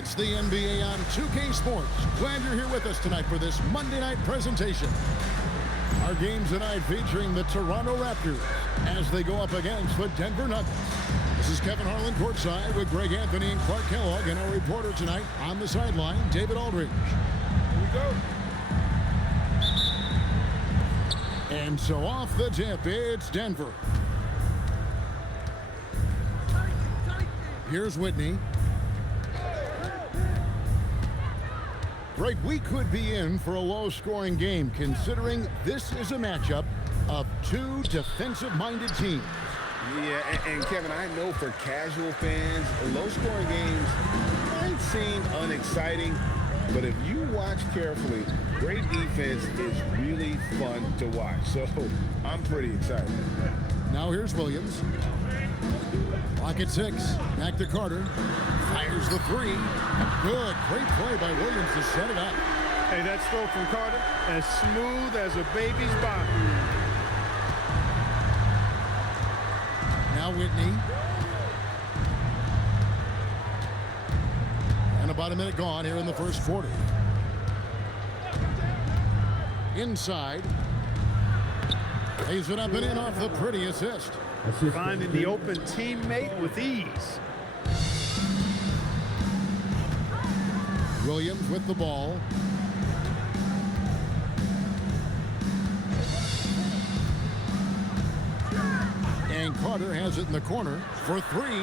It's the NBA on 2K Sports. Glad you're here with us tonight for this Monday night presentation. Our games tonight featuring the Toronto Raptors as they go up against the Denver Nuggets. This is Kevin Harlan courtside with Greg Anthony and Clark Kellogg, and our reporter tonight on the sideline, David Aldridge. Here we go. And so off the tip, it's Denver. Here's Whitney. Greg, we could be in for a low-scoring game, considering this is a matchup of two defensive-minded teams. Yeah, and Kevin, I know for casual fans, low-scoring games might seem unexciting, but if you watch carefully, great defense is really fun to watch. So I'm pretty excited. Now here's Williams. Clock at 6. Back to Carter. Fires the three. Good. Great play by Williams to set it up. Hey, that stroke from Carter, as smooth as a baby's body. Now Whitney. And about a minute gone here in the first quarter. Inside. Lays it up and in off the pretty assist. Finding the open teammate with ease. Williams with the ball. And Carter has it in the corner for three.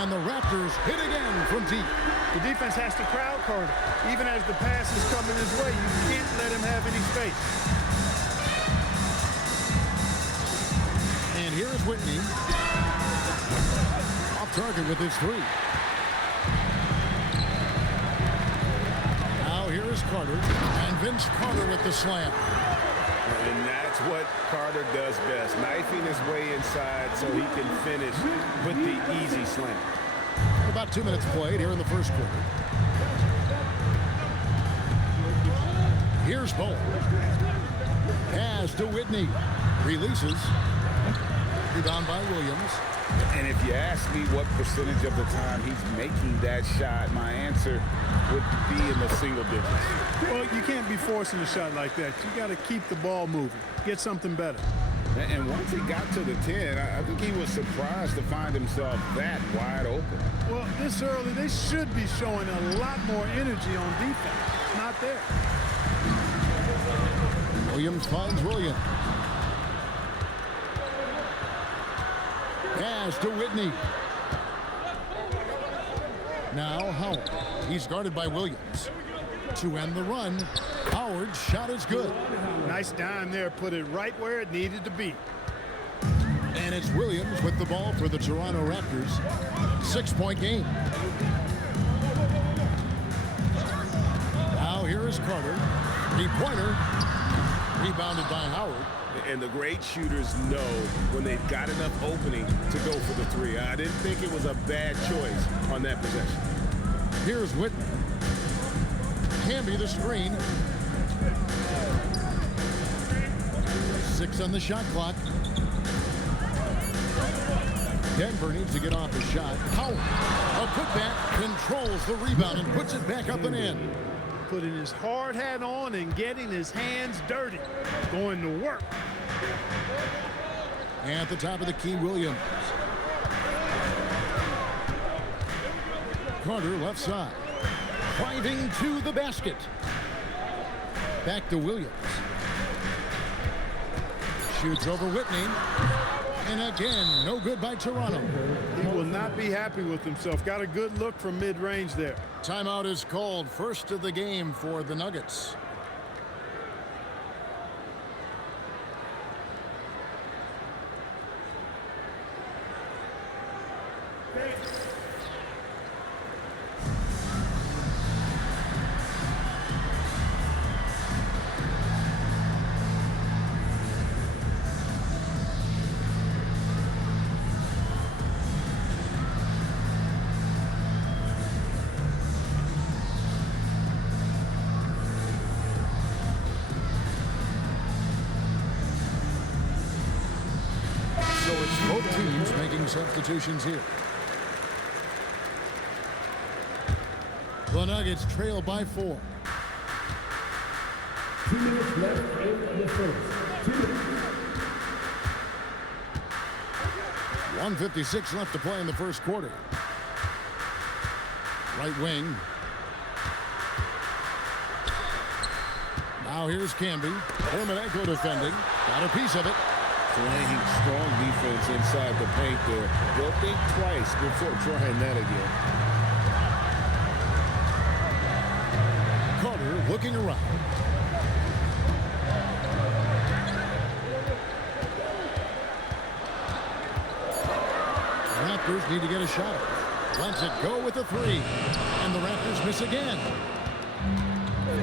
And the Raptors hit again from deep. The defense has to crowd Carter. Even as the pass is coming his way, you can't let him have any space. And here's Whitney. Off target with his three. Now here is Carter. And Vince Carter with the slam. And that's what Carter does best, knifing his way inside so he can finish with the easy slam. About 2 minutes played here in the first quarter. Here's Bo. Pass to Whitney. Releases. Rebound by Williams. And if you ask me what percentage of the time he's making that shot, my answer would be in the single digits. Well, you can't be forcing a shot like that. You got to keep the ball moving. Get something better. And once he got to the 10, I think he was surprised to find himself that wide open. Well, this early, they should be showing a lot more energy on defense. It's not there. Williams finds Williams. Pass to Whitney. Now Howard. He's guarded by Williams. To end the run, Howard's shot is good. Nice dime there. Put it right where it needed to be. And it's Williams with the ball for the Toronto Raptors. 6-point game. Now here is Carter. Three-pointer. Rebounded by Howard. And the great shooters know when they've got enough opening to go for the three. I didn't think it was a bad choice on that possession. Here's Whitney. Hamby the screen. 6 on the shot clock. Denver needs to get off a shot. Howard, a putback, controls the rebound and puts it back up and in. Putting his hard hat on and getting his hands dirty. Going to work. At the top of the key, Williams. Carter left side. Driving to the basket. Back to Williams. Shoots over Whitney. And again, no good by Toronto. He will not be happy with himself. Got a good look from mid-range there. Timeout is called. First of the game for the Nuggets. So it's both teams making substitutions here. The Nuggets trail by 4. 2 minutes left in the first. 2 minutes. 1:56 left to play in the first quarter. Right wing. Now here's Camby. Hermanenko defending. Got a piece of it. Playing strong defense inside the paint there. They'll think twice before trying that again. Carter looking around. Raptors need to get a shot. Lets it go with a 3. And the Raptors miss again.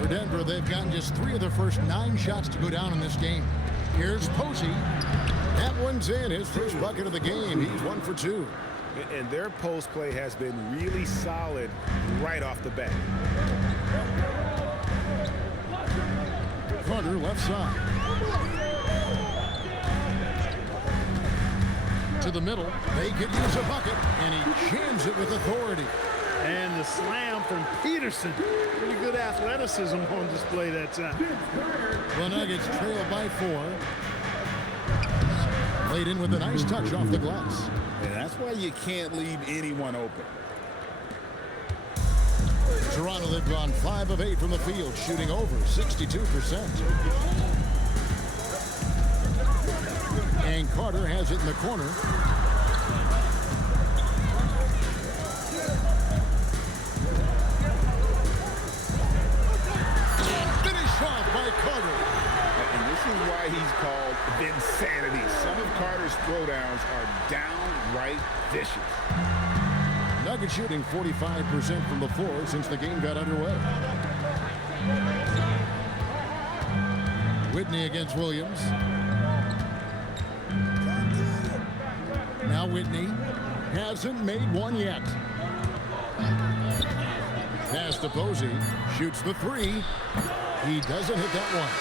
For Denver, they've gotten just 3 of their first 9 shots to go down in this game. Here's Posey. That one's in. His first bucket of the game. He's 1 for 2. And their post play has been really solid right off the bat. Carter left side. To the middle. They could use a bucket. And he jams it with authority. And the slam from Peterson. Pretty good athleticism on display that time. The Nuggets trail by 4. Laid in with a nice touch off the glass. And that's why you can't leave anyone open. Toronto, they've gone 5 of 8 from the field, shooting over 62%. And Carter has it in the corner. Finished off by Carter. And this is why he's called Vinsanity. Some of Carter's throwdowns are downright vicious. Nuggets shooting 45% from the floor since the game got underway. Whitney against Williams. Now Whitney hasn't made one yet. Pass to Posey. Shoots the 3. He doesn't hit that one.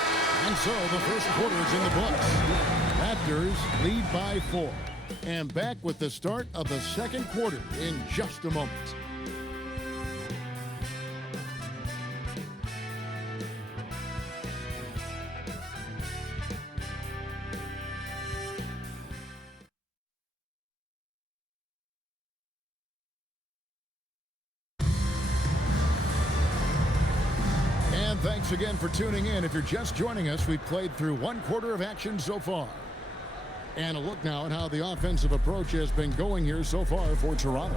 And so the first quarter is in the books. Raptors lead by 4. And back with the start of the second quarter in just a moment. And thanks again for tuning in. If you're just joining us, we've played through 1 quarter of action so far. And a look now at how the offensive approach has been going here so far for Toronto.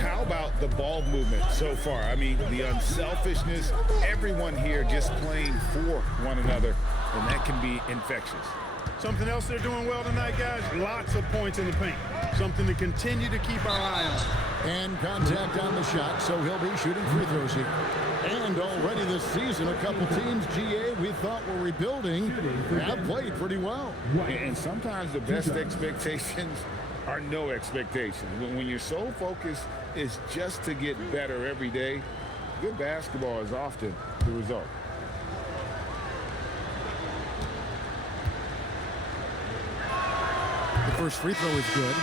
How about the ball movement so far? I mean, the unselfishness, everyone here just playing for one another, and that can be infectious. Something else they're doing well tonight, guys, lots of points in the paint. Something to continue to keep our eye on. And contact on the shot, so he'll be shooting free throws here. And already this season, a couple teams, GA, we thought were rebuilding, have played pretty well. And sometimes the best expectations are no expectations. When you're so focused is just to get better every day, good basketball is often the result. The first free throw is good.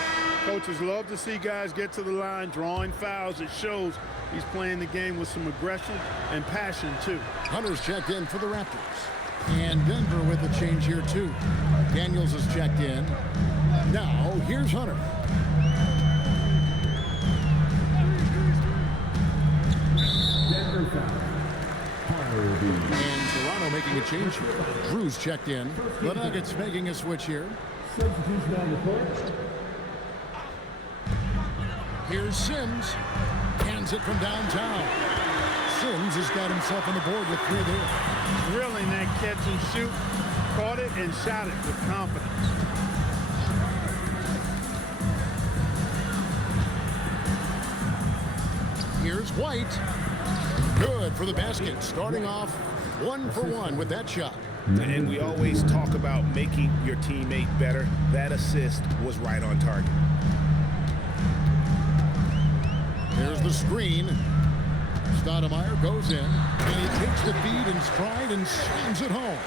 Coaches love to see guys get to the line, drawing fouls. It shows he's playing the game with some aggression and passion, too. Hunter's checked in for the Raptors. And Denver with a change here, too. Daniels has checked in. Now, here's Hunter. Denver foul. And Toronto making a change here. Drew's checked in. The Nuggets making a switch here. Substitution on the court. Here's Sims. Hands it from downtown. Sims has got himself on the board with 3 there. Drilling that catch and shoot. Caught it and shot it with confidence. Here's White. Good for the basket. Starting off 1 for 1 with that shot. And we always talk about making your teammate better. That assist was right on target. There's the screen. Stoudemire goes in, and he takes the feed in stride and slams it home.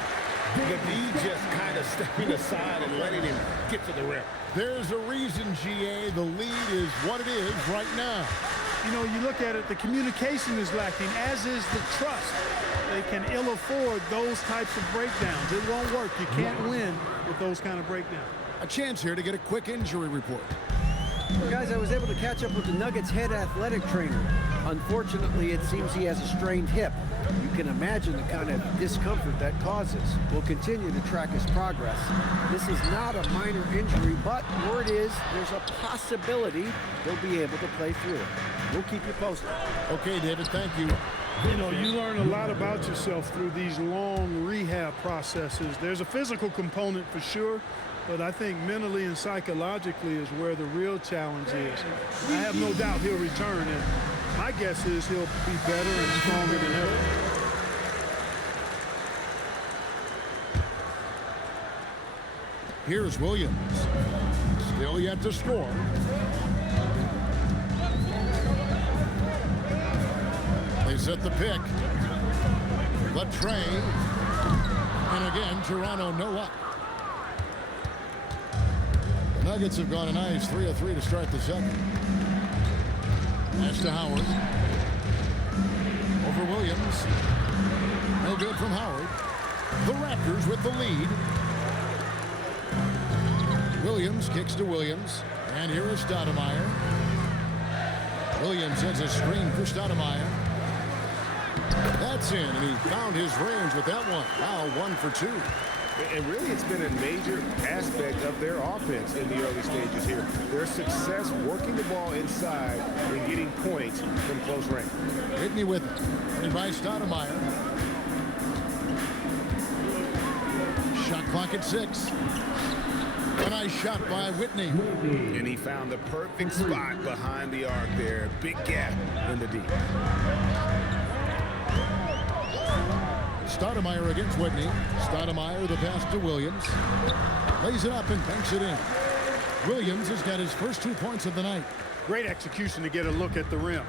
The D just kind of stepping aside and letting him get to the rim. There's a reason, GA, the lead is what it is right now. you know, you look at it, the communication is lacking, as is the trust. They can ill afford those types of breakdowns. It won't work. You can't win with those kind of breakdowns. A chance here to get a quick injury report. Guys, I was able to catch up with the Nuggets head athletic trainer. Unfortunately, it seems he has a strained hip. You can imagine the kind of discomfort that causes. We'll continue to track his progress. This is not a minor injury, but word is there's a possibility he'll be able to play through it. We'll keep you posted. Okay, David, thank you. You know, you learn a lot about yourself through these long rehab processes. There's a physical component for sure, but I think mentally and psychologically is where the real challenge is. I have no doubt he'll return, and my guess is he'll be better and stronger than ever. Here's Williams. Still yet to score. They set the pick. But Trey. And again, Toronto no luck. The Nuggets have gone a nice 3 of 3 to start the second. Pass to Howard. Over Williams. No good from Howard. The Raptors with the lead. Williams kicks to Williams. And here is Stoudemire. Williams sends a screen for Stoudemire. That's in, and he found his range with that one. Wow, 1 for 2. And really, it's been a major aspect of their offense in the early stages here. Their success working the ball inside and getting points from close range. Whitney with it. And by Stoudemire. Shot clock at 6. A nice shot by Whitney. And he found the perfect spot behind the arc there. Big gap in the D. Stoudemire against Whitney. Stoudemire the pass to Williams. Lays it up and banks it in. Williams has got his first 2 points of the night. Great execution to get a look at the rim.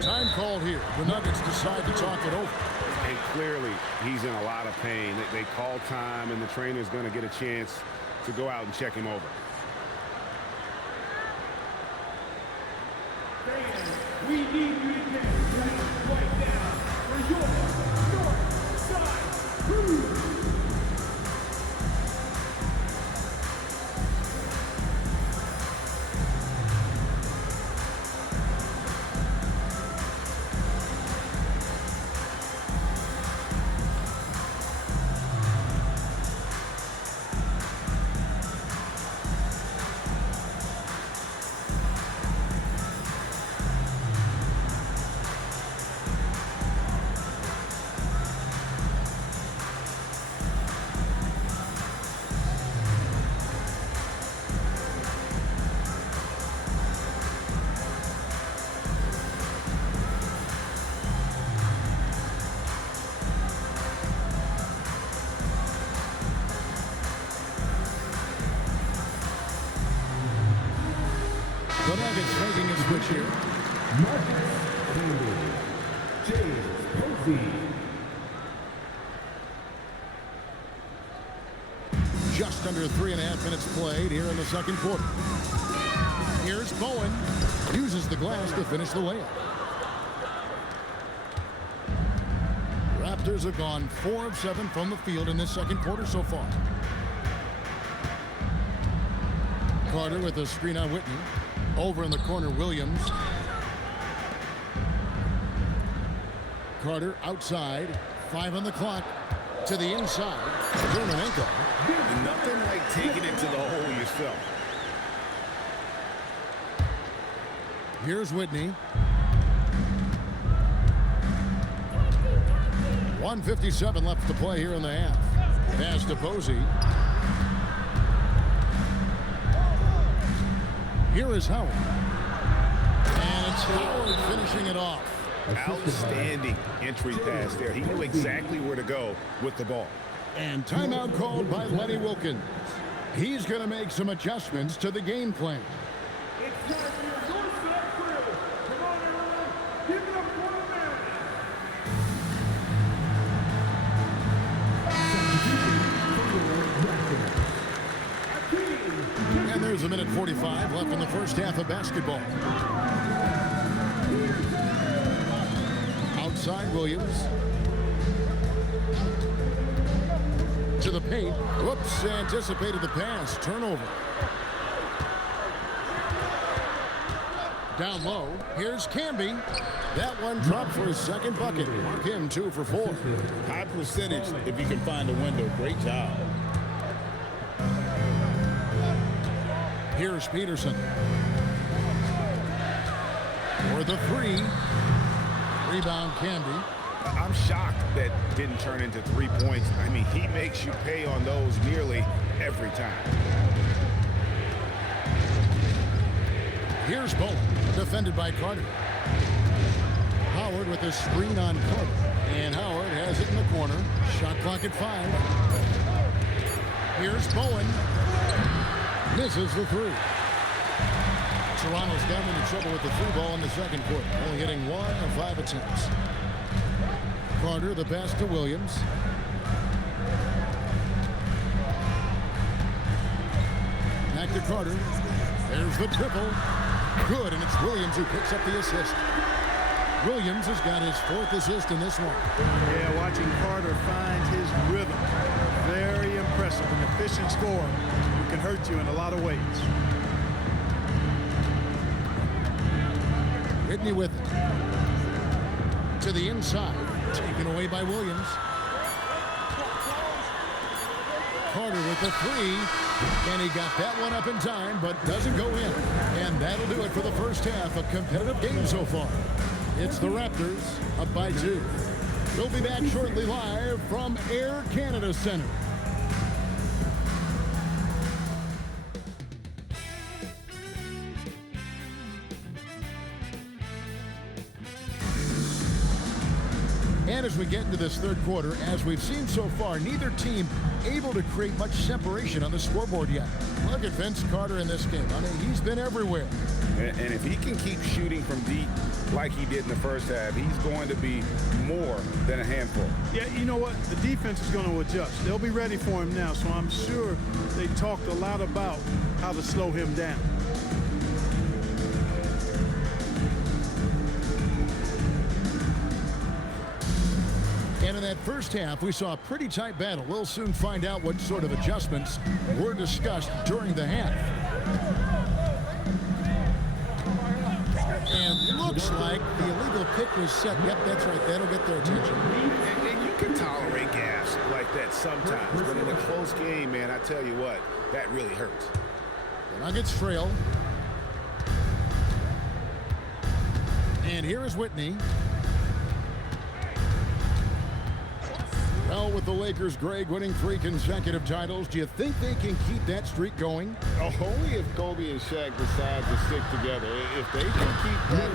Time called here. The Nuggets decide to talk it over. And clearly, he's in a lot of pain. They call time, and the trainer's going to get a chance to go out and check him over. We need you to get right now for your North Side Crew. The Nuggets making a switch here. Marcus Camby, James Posey. Just under 3.5 minutes played here in the second quarter. Here's Bowen. Uses the glass to finish the layup. Raptors have gone 4 of 7 from the field in this second quarter so far. Carter with a screen on Whitney. Over in the corner, Williams. Carter outside. 5 on the clock. To the inside. Germanenko. Nothing like taking it to the hole yourself. Here's Whitney. 1:57 left to play here in the half. Pass to Posey. Here is Howard. And it's Howard finishing it off. Outstanding entry pass there. He knew exactly where to go with the ball. And timeout called by Lenny Wilkins. He's going to make some adjustments to the game plan. It's time for your North Side Crew. Come on, everyone. Give it up for the man. And there's Here's a minute 45 left in the first half of basketball. Outside Williams. To the paint. Whoops, anticipated the pass. Turnover. Down low. Here's Camby. That one dropped for his second bucket. Mark him 2 for 4. High percentage if you can find a window. Great job. Here's Peterson. For the 3. Rebound Camby. I'm shocked that didn't turn into 3 points. I mean, he makes you pay on those nearly every time. Here's Bowen, defended by Carter. Howard with a screen on Carter. And Howard has it in the corner. Shot clock at 5. Here's Bowen. Misses the 3. Toronto's gotten into trouble with the 3 ball in the second quarter. Only hitting 1 of 5 attempts. Carter, the pass to Williams. Back to Carter. There's the triple. Good, and it's Williams who picks up the assist. Williams has got his 4th assist in this one. Yeah, watching Carter find his rhythm. Very impressive. An efficient scorer who can hurt you in a lot of ways. Whitney with it. To the inside. Taken away by Williams. Carter with the 3. And he got that one up in time, but doesn't go in. And that'll do it for the first half. A competitive game so far. It's the Raptors up by 2. We'll be back shortly live from Air Canada Center. And as we get into this third quarter, as we've seen so far, neither team able to create much separation on the scoreboard yet. Look at Vince Carter in this game. I mean, he's been everywhere. And if he can keep shooting from deep like he did in the first half, he's going to be more than a handful. Yeah, you know what? The defense is going to adjust. They'll be ready for him now, so I'm sure they talked a lot about how to slow him down. And in that first half, we saw a pretty tight battle. We'll soon find out what sort of adjustments were discussed during the half. And looks like the illegal pick was set. Yep, that's right. That'll get their attention. And you can tolerate gaps like that sometimes, but in a close game, man, I tell you what, that really hurts. The Nuggets trail. And here is Whitney. Well, with the Lakers, Greg, winning 3 consecutive titles, do you think they can keep that streak going? Only if Kobe and Shaq decide to stick together. If they can keep that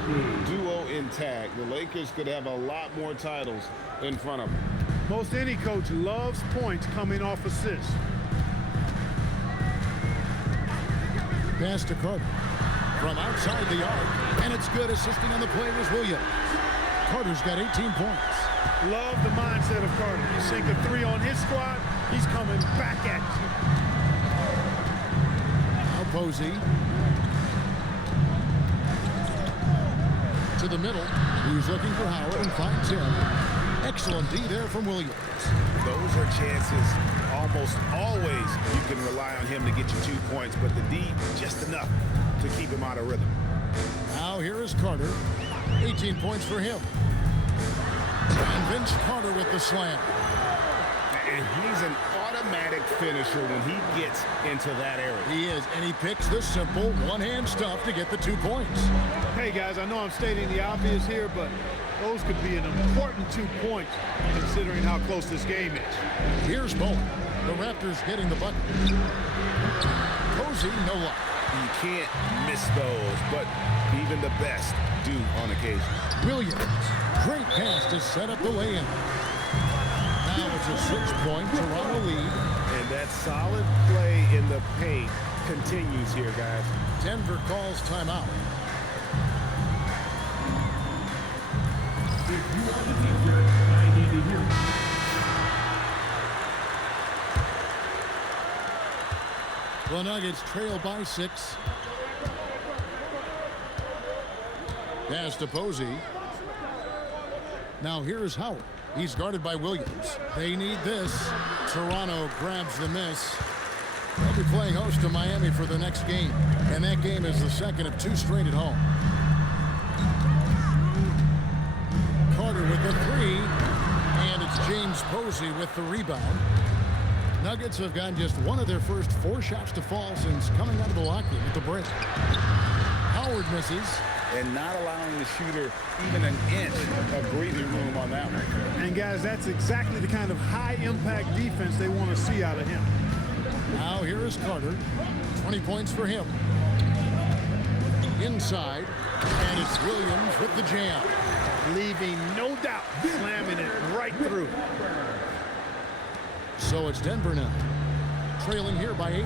duo intact, the Lakers could have a lot more titles in front of them. Most any coach loves points coming off assists. Pass to Carter from outside the arc, and it's good. Assisting on the play was Williams. Carter's got 18 points. Love the mindset of Carter. You sink a 3 on his squad, he's coming back at you. Now Posey. To the middle. He's looking for Howard and finds him. Excellent D there from Williams. Those are chances almost always you can rely on him to get you 2 points, but the D just enough to keep him out of rhythm. Now here is Carter. 18 points for him. And Vince Carter with the slam. And he's an automatic finisher when he gets into that area. He is, and he picks the simple one-hand stuff to get the 2 points. Hey, guys, I know I'm stating the obvious here, but those could be an important 2 points considering how close this game is. Here's Bowen. The Raptors getting the bucket. Posey, no luck. You can't miss those, but even the best do on occasion. Williams, great pass to set up the lay-in. Now it's a 6-point Toronto lead. And that solid play in the paint continues here, guys. Denver calls timeout. If you are the teacher, I need to hear you. The Nuggets trail by 6. Pass to Posey. Now here's Howard. He's guarded by Williams. They need this. Toronto grabs the miss. They'll be playing host to Miami for the next game. And that game is the second of 2 straight at home. Carter with the 3. And it's James Posey with the rebound. Nuggets have gotten just one of their first 4 shots to fall since coming out of the locker room at the break. Howard misses. And not allowing the shooter even an inch of breathing room on that one. And guys, that's exactly the kind of high-impact defense they want to see out of him. Now here is Carter. 20 points for him. Inside. And it's Williams with the jam. Leaving no doubt, slamming it right through. So it's Denver now. Trailing here by 8.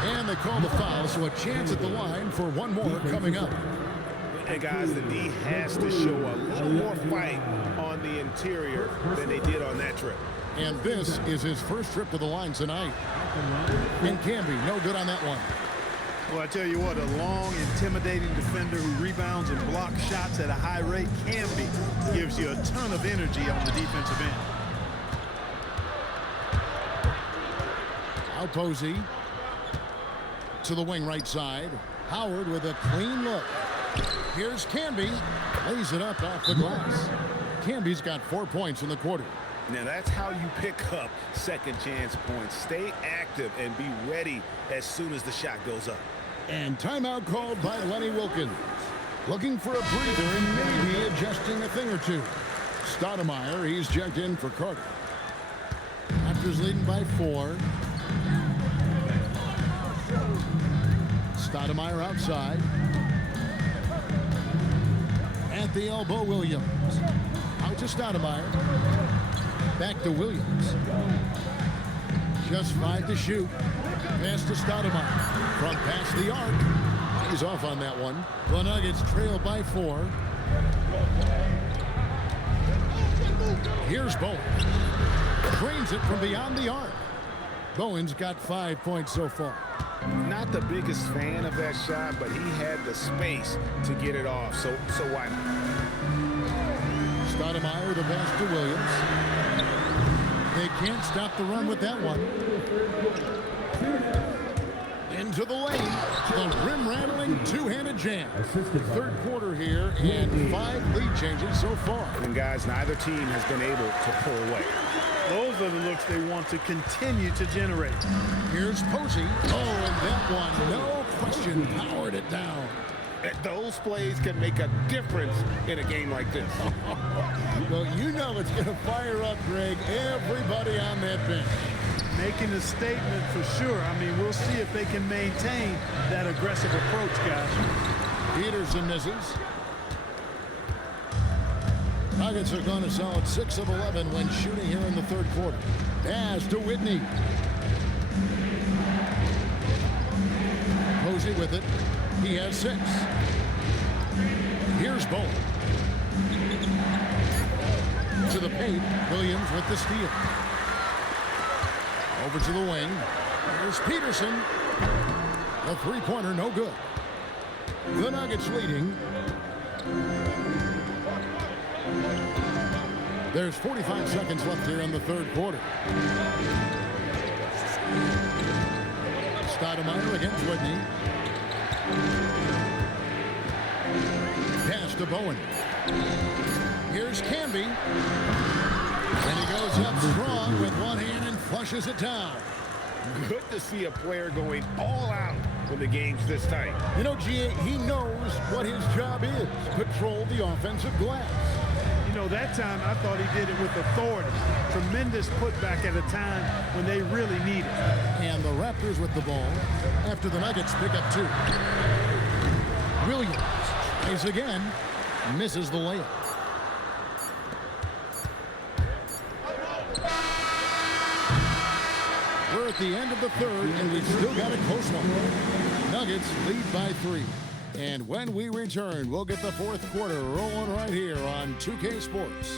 And they call the foul, so a chance at the line for one more coming up. And guys, the D has to show a little more fight on the interior than they did on that trip. And this is his first trip to the line tonight. And Camby, no good on that one. Well, I tell you what, a long, intimidating defender who rebounds and blocks shots at a high rate can be. Gives you a ton of energy on the defensive end. Now Posey to the wing right side. Howard with a clean look. Here's Camby. Lays it up off the glass. Camby's got 4 points in the quarter. Now that's how you pick up second chance points. Stay active and be ready as soon as the shot goes up. And timeout called by Lenny Wilkins. Looking for a breather and maybe adjusting a thing or two. Stoudemire, he's checked in for Carter. Raptors leading by 4. Stoudemire outside. At the elbow, Williams. Out to Stoudemire. Back to Williams. Just 5 to shoot. Pass to Stoudemire. From past the arc. He's off on that one. The Nuggets trail by 4. Here's Bowen. Drains it from beyond the arc. Bowen's got 5 points so far. Not the biggest fan of that shot, but he had the space to get it off, so why not? Stoudemire, the pass to Williams. They can't stop the run with that one. Into the lane. The rim-rattling two-handed jam. Third quarter here, and 5 lead changes so far. And guys, neither team has been able to pull away. Those are the looks they want to continue to generate. Here's Posey. Oh, and that one, no question, powered it down. Those plays can make a difference in a game like this. Well, you know it's going to fire up, Greg, everybody on that bench. Making a statement for sure. I mean, we'll see if they can maintain that aggressive approach, guys. Peterson misses. Nuggets are going to solid 6 of 11 when shooting here in the third quarter. Pass to Whitney. Posey with it. He has 6. Here's Bowen. To the paint. Williams with the steal. Over to the wing. Here's Peterson. A three-pointer, no good. The Nuggets leading. There's 45 seconds left here in the third quarter. Stoudemire against Whitney. Pass to Bowen. Here's Camby. And he goes up strong with one hand and flushes it down. Good to see a player going all out when the game's this tight. You know, G.A., he knows what his job is. Control the offensive glass. You know, that time I thought he did it with authority. Tremendous putback at a time when they really need it. And the Raptors with the ball after the Nuggets pick up 2. Williams tries again. Misses the layup. We're at the end of the third, and we've still got a close one. Nuggets lead by 3. And when we return, we'll get the fourth quarter rolling right here on 2K Sports.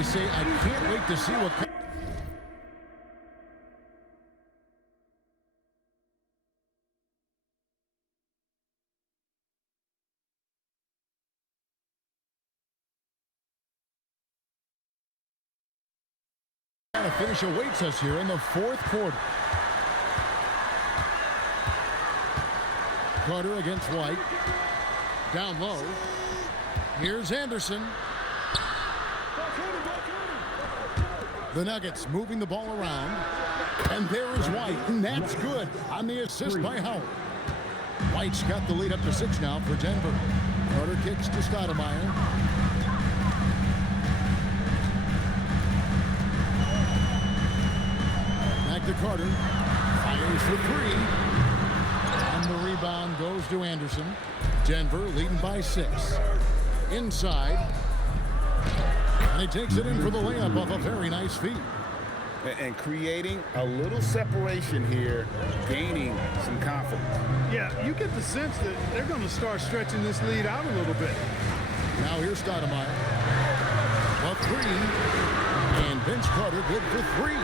I say I can't wait to see what... The finish awaits us here in the fourth quarter. Carter against White. Down low. Here's Anderson. The Nuggets moving the ball around. And there is White. And that's good on the assist by Howard. White's got the lead up to 6 now for Denver. Carter kicks to Stoudemire. Back to Carter. Fires for 3. And the rebound goes to Anderson. Denver leading by 6. Inside. And he takes it in for the layup off a very nice feed. And creating a little separation here, gaining some confidence. Yeah, you get the sense that they're going to start stretching this lead out a little bit. Now here's Stoudemire. A 3. And Vince Carter good for 3.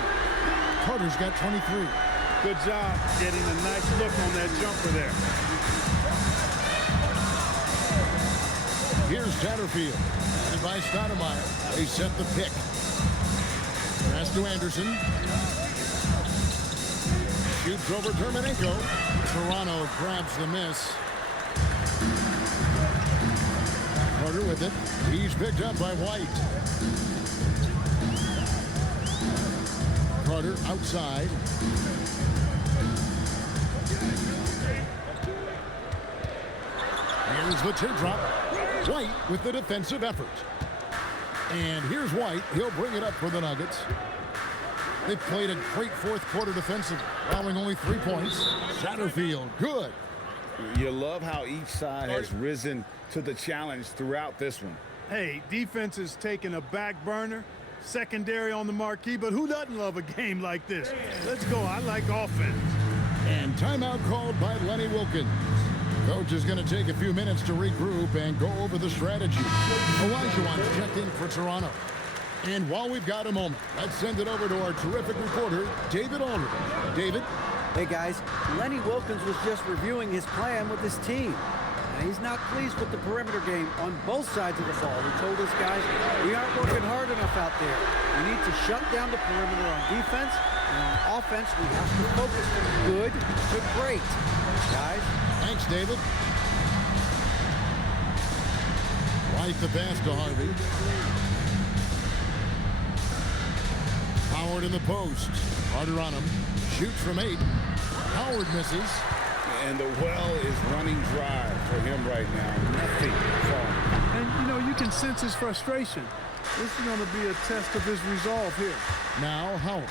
Carter's got 23. Good job getting a nice look on that jumper there. Here's Satterfield. And by Stoudemire. They set the pick. Pass to Anderson. Shoots over Terminenko. Toronto grabs the miss. Carter with it. He's picked up by White. Carter outside. Here's the teardrop. White with the defensive effort. And here's White. He'll bring it up for the Nuggets. They played a great fourth quarter defensive, allowing only 3 points. Satterfield, good. You love how each side has risen to the challenge throughout this one. Hey, defense is taking a back burner, secondary on the marquee, but who doesn't love a game like this? Let's go. I like offense. And timeout called by Lenny Wilkins. Coach is going to take a few minutes to regroup and go over the strategy. Olajuwon checked in for Toronto. And while we've got a moment, let's send it over to our terrific reporter, David Aldridge. David? Hey guys, Lenny Wilkins was just reviewing his plan with his team. Now, he's not pleased with the perimeter game on both sides of the ball. He told us guys, we aren't working hard enough out there. We need to shut down the perimeter on defense, and on offense, we have to focus from good to great. Guys? Thanks, David. Right the pass to Harvey. Howard in the post. Carter on him. Shoots from 8. Howard misses. And the well is running dry for him right now. Nothing falling. And, you know, you can sense his frustration. This is going to be a test of his resolve here. Now Howard.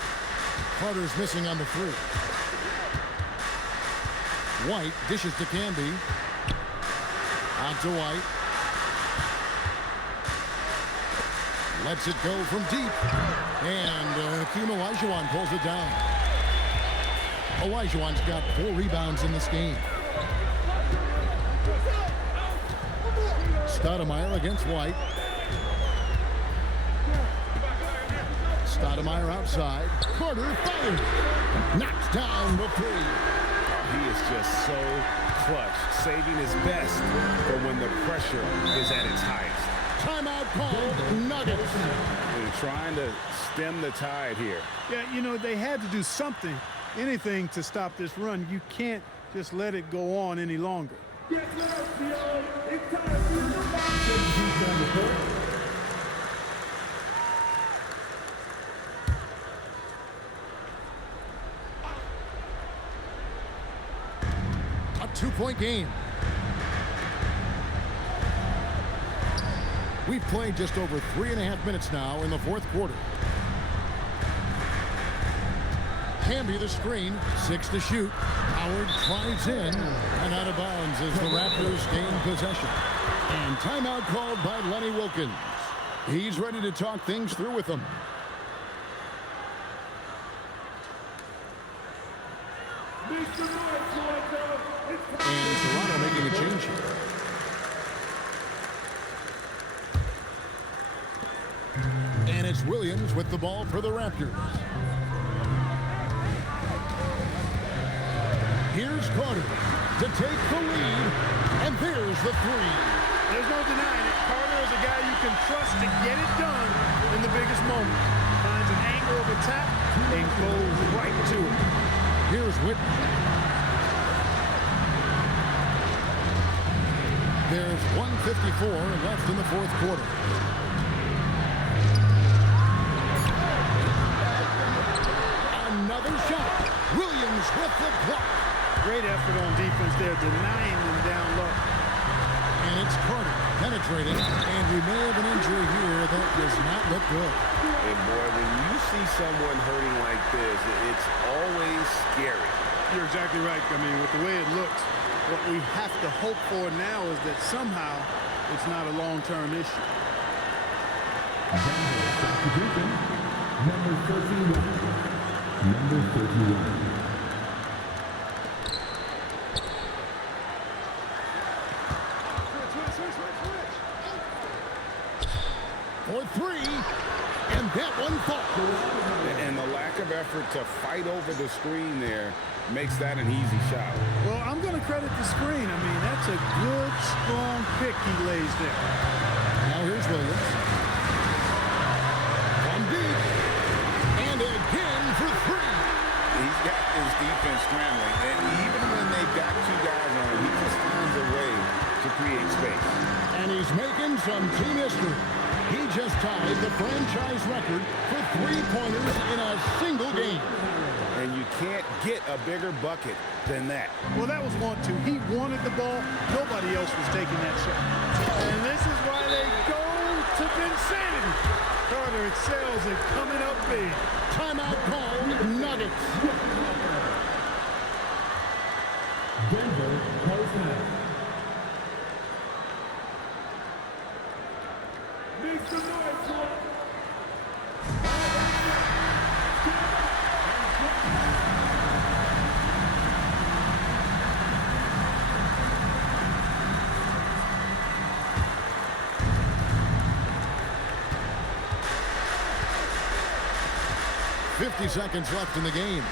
Carter's missing on the 3. White dishes to Canby. Out to White. Lets it go from deep. And Hakeem Olajuwon pulls it down. Olajuwon's got 4 rebounds in this game. Stoudemire against White. Stoudemire outside. Carter fires. Knocks down the 3. He is just so clutch, saving his best for when the pressure is at its highest. Timeout called. Nuggets. They're trying to stem the tide here. Yeah, you know, they had to do something, anything to stop this run. You can't just let it go on any longer. Get loud, Theo. It's time for the A 2-point game. We've played just over 3.5 minutes now in the fourth quarter. Canby the screen, 6 to shoot. Howard drives in and out of bounds as the Raptors gain possession. And timeout called by Lenny Wilkins. He's ready to talk things through with them. And Toronto making a change here. And it's Williams with the ball for the Raptors. Here's Carter to take the lead, and there's the three. There's no denying it. Carter is a guy you can trust to get it done in the biggest moment. Finds an angle of attack and goes right to it. Here's Whitney. There's 1:54 left in the fourth quarter. Another shot. Williams with the block. Great effort on defense there, denying them down low. And it's Carter penetrating, and we may have an injury here that does not look good. And boy, when you see someone hurting like this, it's always scary. You're exactly right. I mean, with the way it looks, what we have to hope for now is that somehow it's not a long-term issue. Number 31. Number 31. For three, and that one falls. And the lack of effort to fight over the screen there makes that an easy shot. Well, I'm going to credit the screen. I mean, that's a good, strong pick he lays there. Now here's Williams. From deep. And again for three. He's got his defense scrambling, and even when they've got two guys on him, he just finds a way to create space. And he's making some team history. He just tied the franchise record for three-pointers in a single game. And you can't get a bigger bucket than that. Well, that was 1-2. He wanted the ball. Nobody else was taking that shot. And this is why they go to Vincennes. Carter excels at coming up big. Timeout called, Nuggets. Denver close now. Make some noise, boy. 50 seconds left in the game.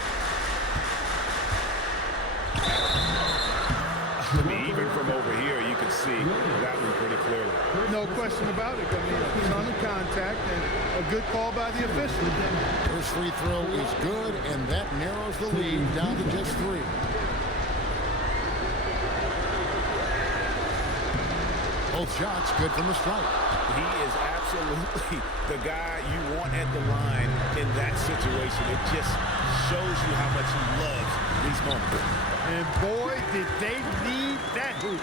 I mean, even from over here, you can see that one pretty clearly. No question about it. I mean, a ton of contact and a good call by the official. First free throw is good, and that narrows the lead down to just three. Both shots good from the stripe. He is absolutely the guy you want at the line in that situation. It just shows you how much he loves these moments. And boy, did they need that hoop.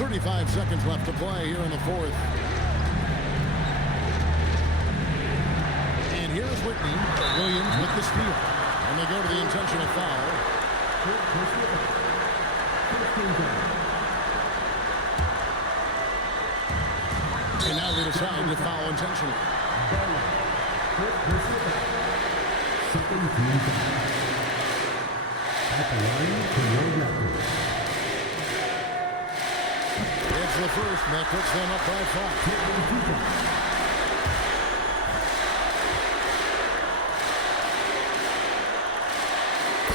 35 seconds left to play here in the fourth. And here's Whitney. Williams with the steal. And they go to the intentional foul. And now they decide to foul intentionally. It's the first, and that puts them up by 5.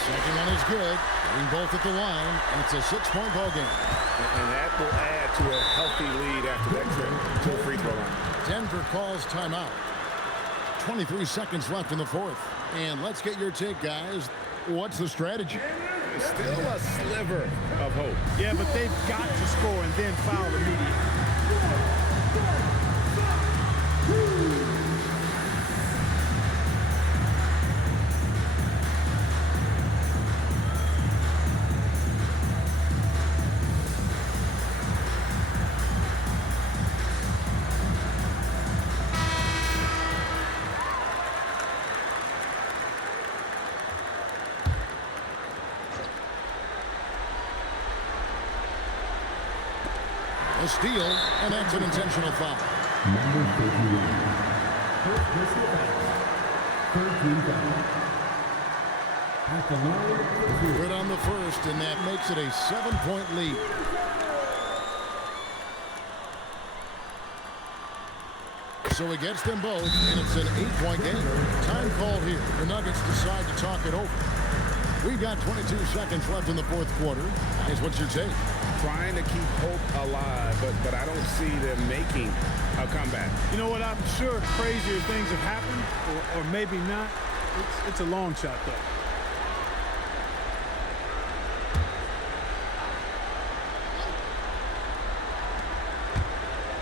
Second one is good. Getting both at the line, and it's a 6-point ball game. And that will add to a healthy lead after that trip to the free throw line. Denver calls timeout. 23 seconds left in the fourth. And let's get your take, guys. What's the strategy? Still a sliver of hope. Yeah, but they've got to score and then foul immediately. A steal, and that's an intentional foul. Number 31. First personal foul. Third team foul. At the line. Good on the first, and that makes it a 7-point lead. So he gets them both, and it's an 8-point game. Time called here. The Nuggets decide to talk it over. We've got 22 seconds left in the fourth quarter. Guys, what's your take? Trying to keep hope alive, but I don't see them making a comeback. You know what? I'm sure crazier things have happened, or maybe not. It's a long shot, though.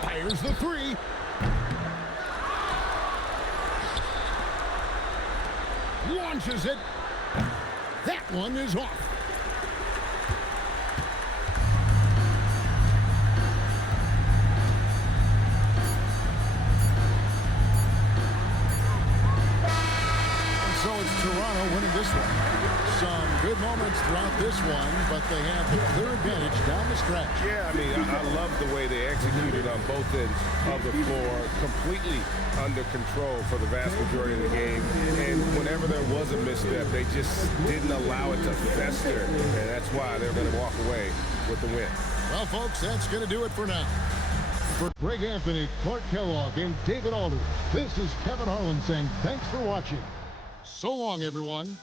Fires the three. Launches it. That one is off. So it's Toronto winning this one. Some good moments throughout this one, but they have the clear advantage down the stretch. Yeah, I mean, I love the way they executed on both ends of the floor, completely under control for the vast majority of the game. And whenever there was a misstep, they just didn't allow it to fester, and that's why they're going to walk away with the win. Well, folks, that's going to do it for now. For Greg Anthony, Clark Kellogg, and David Aldridge, this is Kevin Harlan saying thanks for watching. So long, everyone.